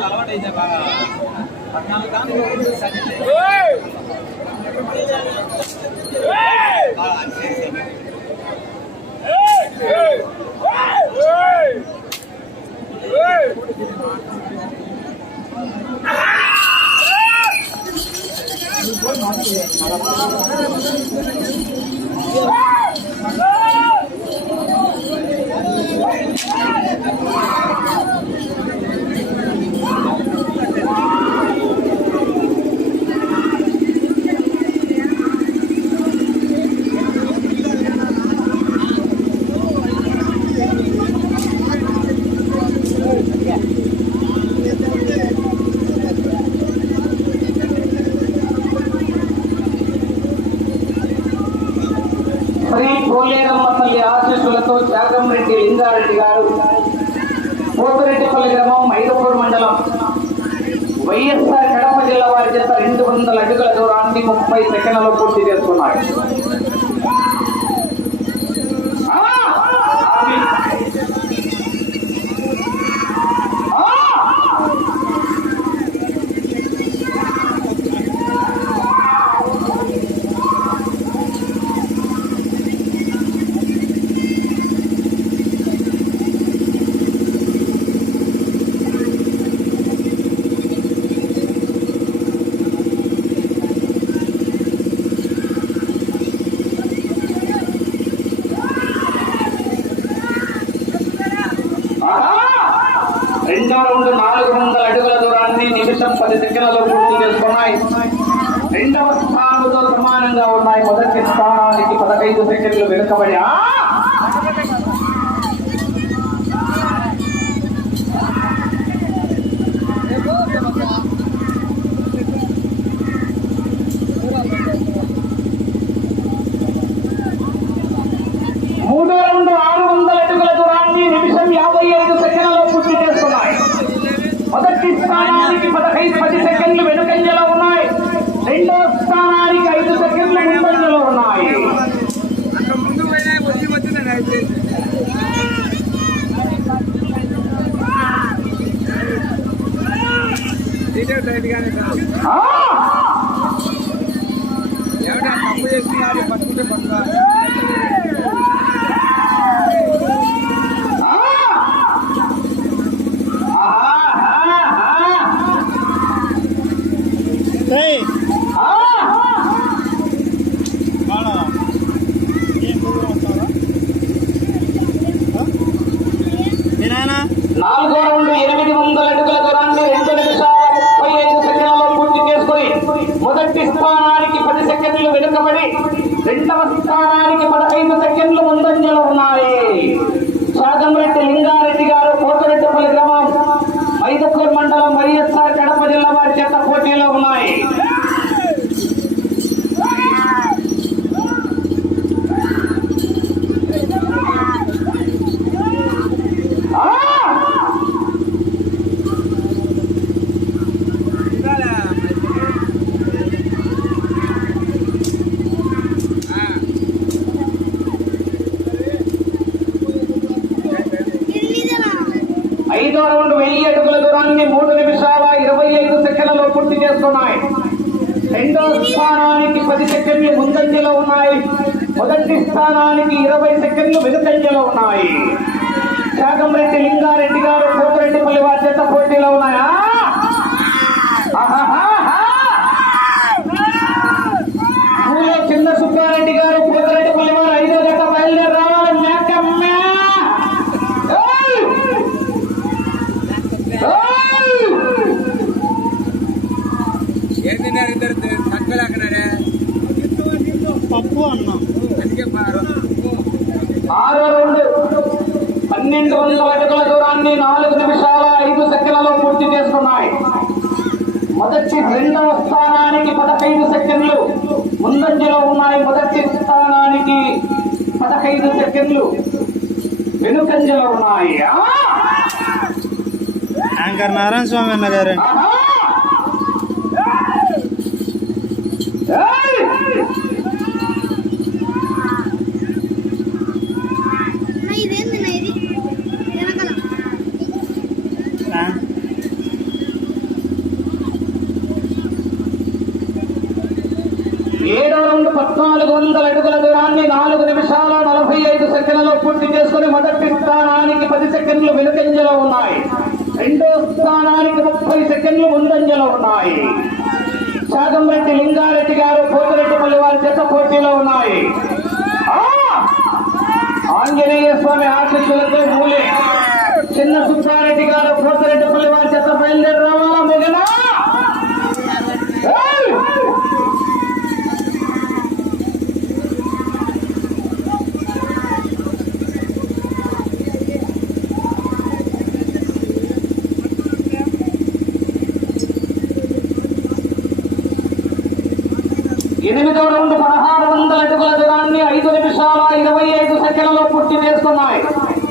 అలవాటైతే బాగా పద్నాలుగు దాంట్లో Yeah. పోతిరెడ్డిపల్లి గ్రామం మైదపూర్ మండలం. వైఎస్ఆర్ కడప జిల్లా వారి చేత రెండు వందల అడుగుల దూరాన్ని ముప్పై సెకండ్లలో పూర్తి చేస్తున్నారు ఆ! ఆపి. ఆ! ఆహా! రెండో రౌండ్ నాలుగు వందల అడుగుల దూరాన్ని నిమిషం పది సెకండ్లలో పూర్తి చేసుకున్నాయి రెండవ స్థానంతో సమానంగా ఉన్నాయి మొదటి స్థానానికి పదహైదు సెకండ్లు వెనుకబడి ఆ! రెండు ఆరు వందల అడుగుల దూరాన్ని నిమిషం యాభై ఐదు సెకండ్లలో పూర్తి చేస్తున్నాయి మొదటి స్థానానికి పదహైదు పది రెండో స్థానానికి ఐదు సెకండ్లు ముందంజలో ఉన్నాయి. తప్పు చేస్తున్నారు పట్టుకుంటే పట్టుకోవాలి ఆ! ఆహా! ఆహా! ఆ! నాలుగో రౌండ్ ఎనిమిది వందల అడుగుల దూరాన్ని రెండు నిమిషాల ముప్పై ఐదు సెకండ్లలో పూర్తి చేసుకుని మొదటి స్థానానికి పది సెకండ్లు వెనుకబడి రెండవ స్థానానికి పదహైదు సెకండ్లు ముందంజలో ఉన్నాయి సాగంరెడ్డి లింగారెడ్డి గారు పోతరెడ్డిపల్లి గ్రామం మైదపూర్ మండలం వైఎస్ఆర్ కడప జిల్లా వారి చేత పోటీలో ఉన్నాయి ఆ! ఉండాలా? ఆ. ఐదో రౌండ్ వెయ్యి అడుగుల దూరాన్ని మూడు నిమిషాల ఇరవై ఐదు సెకండ్లలో పూర్తి చేస్తున్నాయి. రెండో స్థానానికి పది సెకండ్లు ముందంజలో ఉన్నాయి. మొదటి స్థానానికి ఇరవై సెకండ్లు వెనుకంజలో ఉన్నాయి. శాగంరెడ్డి లింగారెడ్డి గారు కోటిరెడ్డిపల్లి వారి చేత పోటీలో ఉన్నాయా? చిన్న సుబ్బారెడ్డి గారు కోటిరెడ్డిపల్లి ఏం తిన్నారు ఇద్దరు? తక్కువలేకనాడే పప్పు అన్నం. అందుకే పారు ఆరో రౌండ్. పన్నెండు వందల అడుగుల దూరాన్ని నాలుగు నిమిషాల ఐదు సెకండ్లలో పూర్తి చేసుకున్నాయి మొదటి రెండవ స్థానానికి పదహైదు సెకండ్లు. ముందంజలో ఉన్నాయి మొదటి స్థానానికి పదహైదు సెకండ్లు. వెనుకంజలో ఉన్నాయి! యాంకర్ నారాయణ స్వామి అన్న గారు ఆహా! ఏయ్! ఇదేంది ఇది వెనకాల ఏడో రౌండ్ నాలుగు వందల అడుగుల దూరాన్ని నాలుగు నిమిషాల నలభై ఐదు సెకండ్లలో పూర్తి చేసుకుని మొదటి స్థానానికి పది సెకండ్లు వెనుకంజలో ఉన్నాయి. రెండో స్థానానికి ముప్పై సెకండ్లు ముందంజలో ఉన్నాయి. శాగంరెడ్డి లింగారెడ్డి గారు పోతిరెడ్డిపల్లి వారి చేత పోటీలో ఉన్నాయి. ఆంజనేయ స్వామి ఆశీస్సులతో మూలే. చిన్న సుబ్బారెడ్డి గారు పోతిరెడ్డిపల్లి వారి చేత బయలుదేరి ఎనిమిదో రౌండ్ పదహారు వందల అడుగుల దూరాన్ని ఐదు నిమిషాల ఇరవై ఐదు సెకండ్లలో పూర్తి చేసుకున్నాయి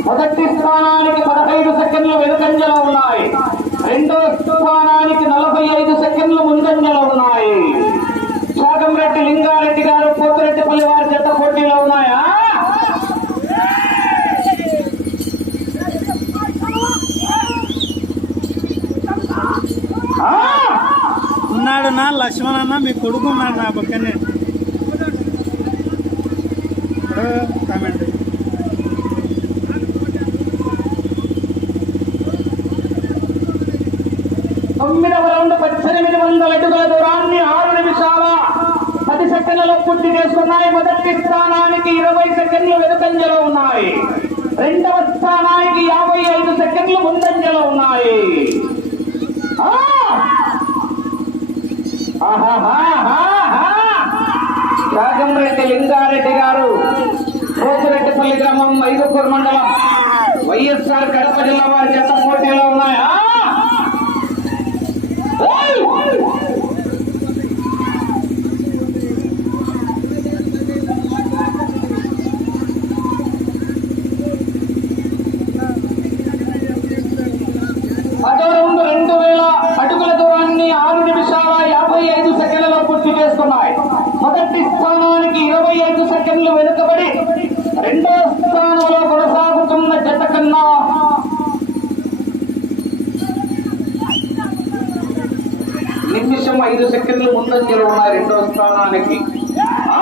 మొదటి స్థానానికి పదహైదు సెకండ్లు వెనుకంజలో ఉన్నాయి. రెండో స్థానానికి ఉన్నాడు లక్ష్మణ్ అన్న మీ కొడుకు ఉన్నాడు నా పక్కనే. కామెంట్. తొమ్మిదవ రౌండ్ పద్దెనిమిది వందల అడుగుల దూరాన్ని ఆరు నిమిషాల పది సెకండ్లలో పూర్తి చేసుకున్నాయి. మొదటి స్థానానికి ఇరవై సెకండ్లు వెనుకంజలో ఉన్నాయి. రెండవ స్థానానికి యాభై ఐదు సెకండ్లు ముందంజలో ఉన్నాయి. ఆ! రాజంరెడ్డి లింగారెడ్డి గారు పోతిరెడ్డిపల్లి గ్రామం ఐదుకూరు మండలం. వైఎస్ఆర్ కడప జిల్లా వారి జత పోటీలో ఉన్నాయా? స్థానానికి ఇరవై ఐదు సెకండ్లు వెనుకబడి రెండో స్థానంలో కొనసాగుతున్న జత కన్నా నిమిషం ఐదు సెకండ్లు ముందంజలు ఉన్నాయి రెండో స్థానానికి ఆ!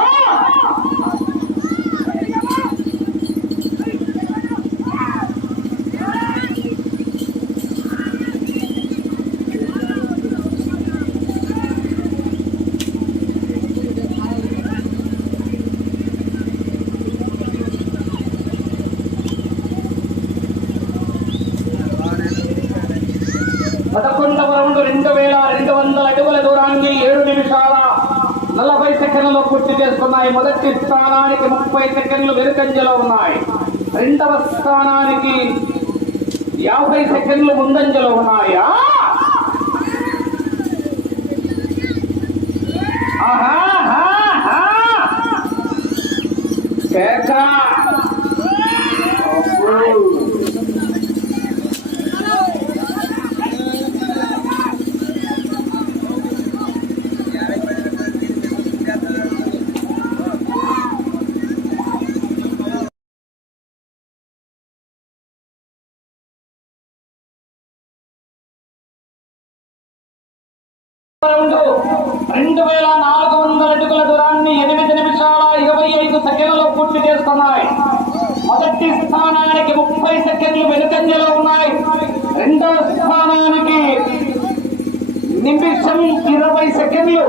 పదకొండవ రౌండ్ రెండు వేల రెండు వందల అడుగుల దూరాన్ని ఏడు నిమిషాల నలభై సెకండ్లలో పూర్తి చేసుకున్నాయి. మొదటి స్థానానికి ముప్పై సెకండ్లు వెనుకంజలో ఉన్నాయి. రెండవ స్థానానికి యాభై సెకండ్లు ముందంజలో ఉన్నాయా. ఆహాహాహా! రెండు వేల నాలుగు వందల అడుగుల దూరాన్ని ఎనిమిది నిమిషాల ఇరవై ఐదు సెకండ్లలో పూర్తి చేస్తున్నాయి. మొదటి స్థానానికి ముప్పై సెకండ్లు వెనుకంజలో ఉన్నాయి. రెండవ స్థానానికి నిమిషం ఇరవై సెకండ్లు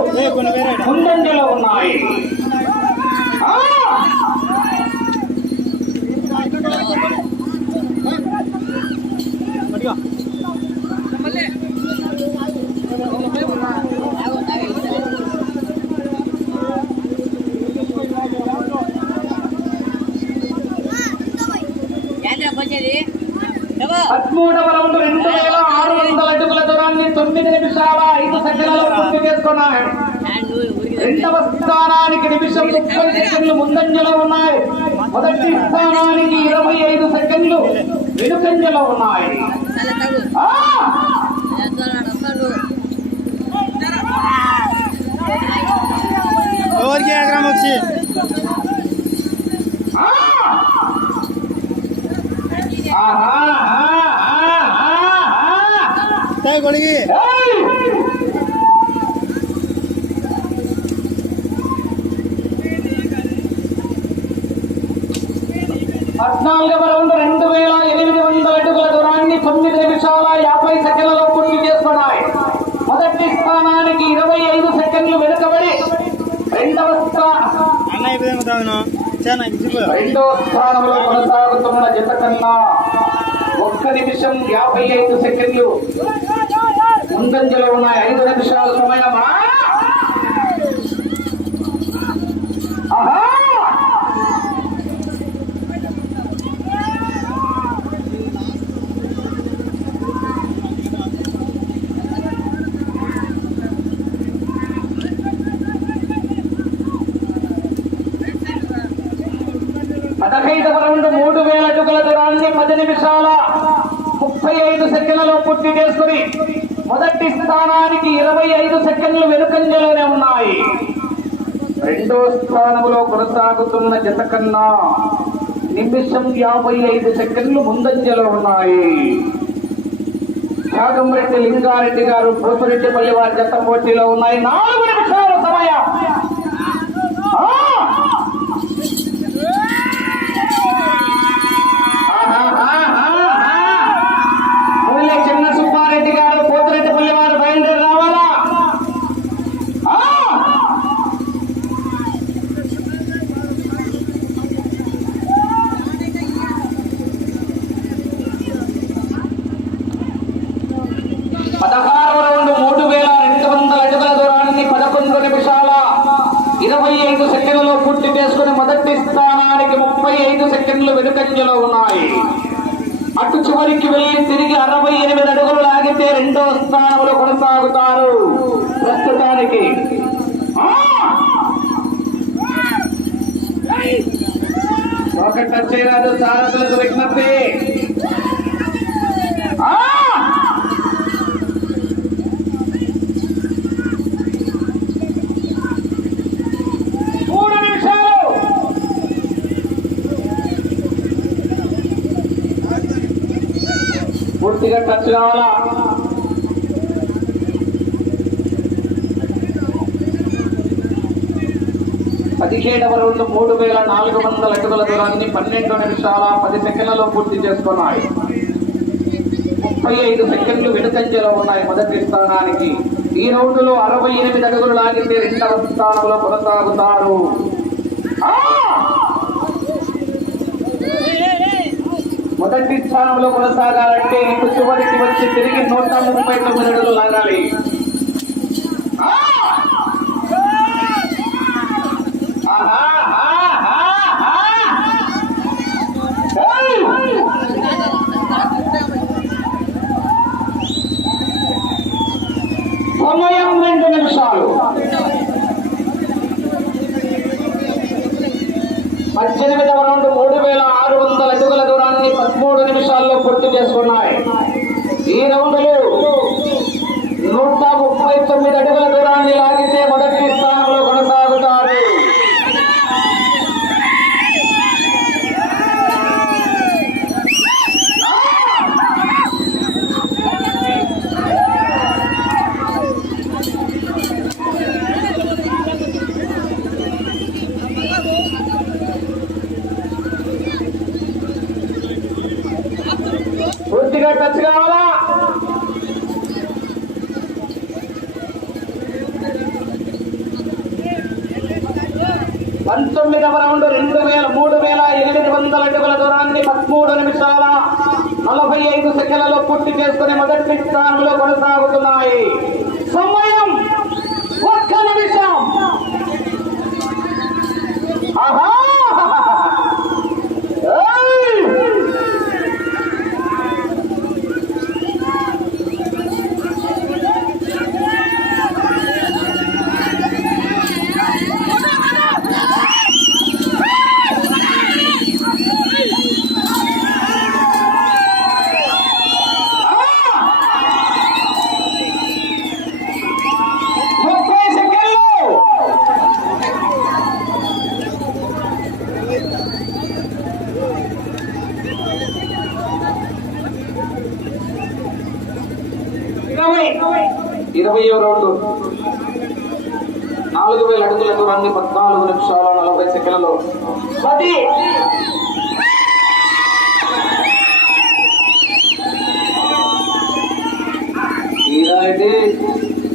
ముందంజలో ఉన్నాయి. ఆ! పదమూడవ రౌండ్ రెండు వేల ఆరు వందల అడుగుల దూరాన్ని తొమ్మిది నిమిషాల ఐదు సెకండ్లలో పూర్తి చేసుకున్నాయి. రెండవ స్థానానికి నిమిషం ముప్పై సెకండ్లు ముందంజలో ఉన్నాయి. మొదటి స్థానానికి ఇరవై ఐదు సెకండ్లు వెనుకంజలో ఉన్నాయి. ఎవరికి వచ్చి! ఆహా! ತಾಯಿ ಕೊಡಗಿ పద్నాలుగవ రౌండ్ రెండు వేల ఎనిమిది వందల అడుగుల దూరాన్ని తొమ్మిది నిమిషాల యాభై సెకండ్లలో పూర్తి చేసుకున్నాయి మొదటి స్థానానికి ఇరవై ఐదు సెకండ్లు వెనుకబడి రెండవ స్థానం రెండవ స్థానంలో కొనసాగుతున్న జత కన్నా ఒక్క నిమిషం యాభై ఐదు సెకండ్లు. ముందంజలో ఉన్నాయి. ఐదు నిమిషాల సమయమా ఆహా! పదహైదవ రౌండ్ మూడు వేల అడుగుల దూరాన్ని పది నిమిషాల ముప్పై ఐదు సెకండ్లలో పూర్తి చేసుకుని మొదటి స్థానానికి ఇరవై ఐదు సెకండ్లు వెనుకంజలోనే ఉన్నాయి. రెండో స్థానంలో కొనసాగుతున్న జత కన్నా నిమిషం యాభై ఐదు సెకండ్లు ముందంజలో ఉన్నాయి. త్యాగంరెడ్డి లింగారెడ్డి గారు పోతురెడ్డిపల్లి వారి జత పోటీలో ఉన్నాయి. నాలుగు ముప్పై ఐదు సెకండ్లు వెనుకంజలో ఉన్నాయి. అటు చివరికి వెళ్ళి తిరిగి అరవై ఎనిమిది అడుగులు లాగితే రెండో స్థానంలో కొనసాగుతారు ప్రస్తుతానికి. ఆ! ఒక టచ్ చేయరాదు సారథులకు విజ్ఞప్తి. పూర్తిగా టచ్ కావాలా పదిహేడవ రెండు మూడు వేల నాలుగు వందల అడుగుల దూరాన్ని పన్నెండు నిమిషాల పది సెకండ్లలో పూర్తి చేసుకున్నాయి. ముప్పై ఐదు సెకండ్లు వెనుకంజలో ఉన్నాయి మొదటి స్థానానికి. ఈ రౌండ్లో అరవై ఎనిమిది అడుగులు లాగితే రెండవ స్థానంలో కొనసాగుతారు. మొదటి స్థానంలో కొనసాగాలంటే ఇటు చివరికి వచ్చి తిరిగి నూట ముప్పై తొమ్మిది అడుగులు లాగాలి. సమయం రెండు నిమిషాలు. పద్దెనిమిదవ రౌండ్ మూడు వేల ఆరు వందల అడుగుల దూరాన్ని పదమూడు నిమిషాల్లో పూర్తి చేసుకున్నాయి. ఈ రౌండ్లు నూట ముప్పై తొమ్మిది అడుగుల దూరాన్ని లాగితే మొదటి స్థానం కొనసాగుతారు పూర్తిగా టచ్ కావాలా పంతొమ్మిదవ రౌండ్ రెండు వేల మూడు వేల ఎనిమిది వందల అడుగుల దూరాన్ని పదమూడు నిమిషాల నలభై ఐదు సెకండ్లలో పూర్తి చేసుకుని మొదటి ఇరవయో రౌండ్. నాలుగు వేల అడుగుల దూరాన్ని పద్నాలుగు నిమిషాల నలభై సెకండ్లలో. పది.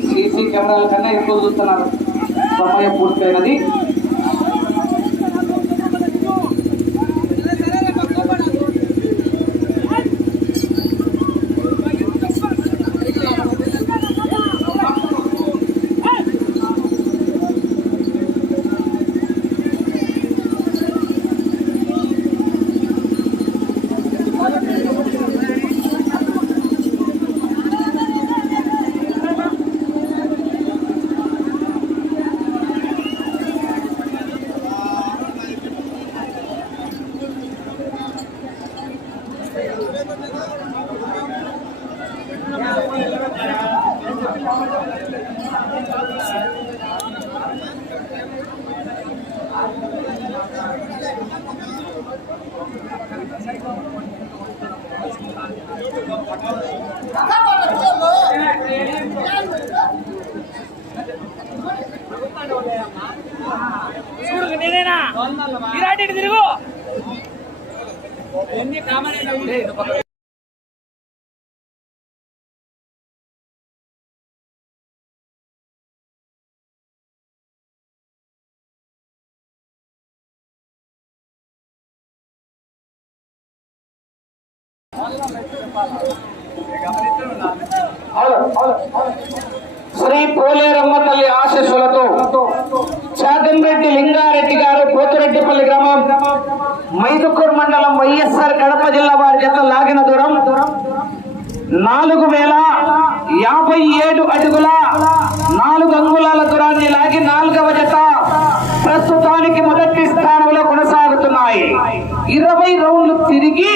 సీసీ కెమెరాల కన్నా ఎక్కువ చూస్తున్నారు. సమయం పూర్తయినది. శ్రీ పోలేరమ్మ తల్లి ఆశీస్సులతో చాదంరెడ్డి లింగారెడ్డి గారు పోతురెడ్డిపల్లి గ్రామం మైదుకూరు మండలం వైఎస్ఆర్ కడప జిల్లా వారి జత లాగిన దూరం నాలుగు వేల యాభై ఏడు అడుగుల నాలుగు అంగుళాల దూరాన్ని లాగి నాలుగవ జత ప్రస్తుతానికి మొదటి స్థానంలో కొనసాగుతున్నాయి. ఇరవై రౌండ్లు తిరిగి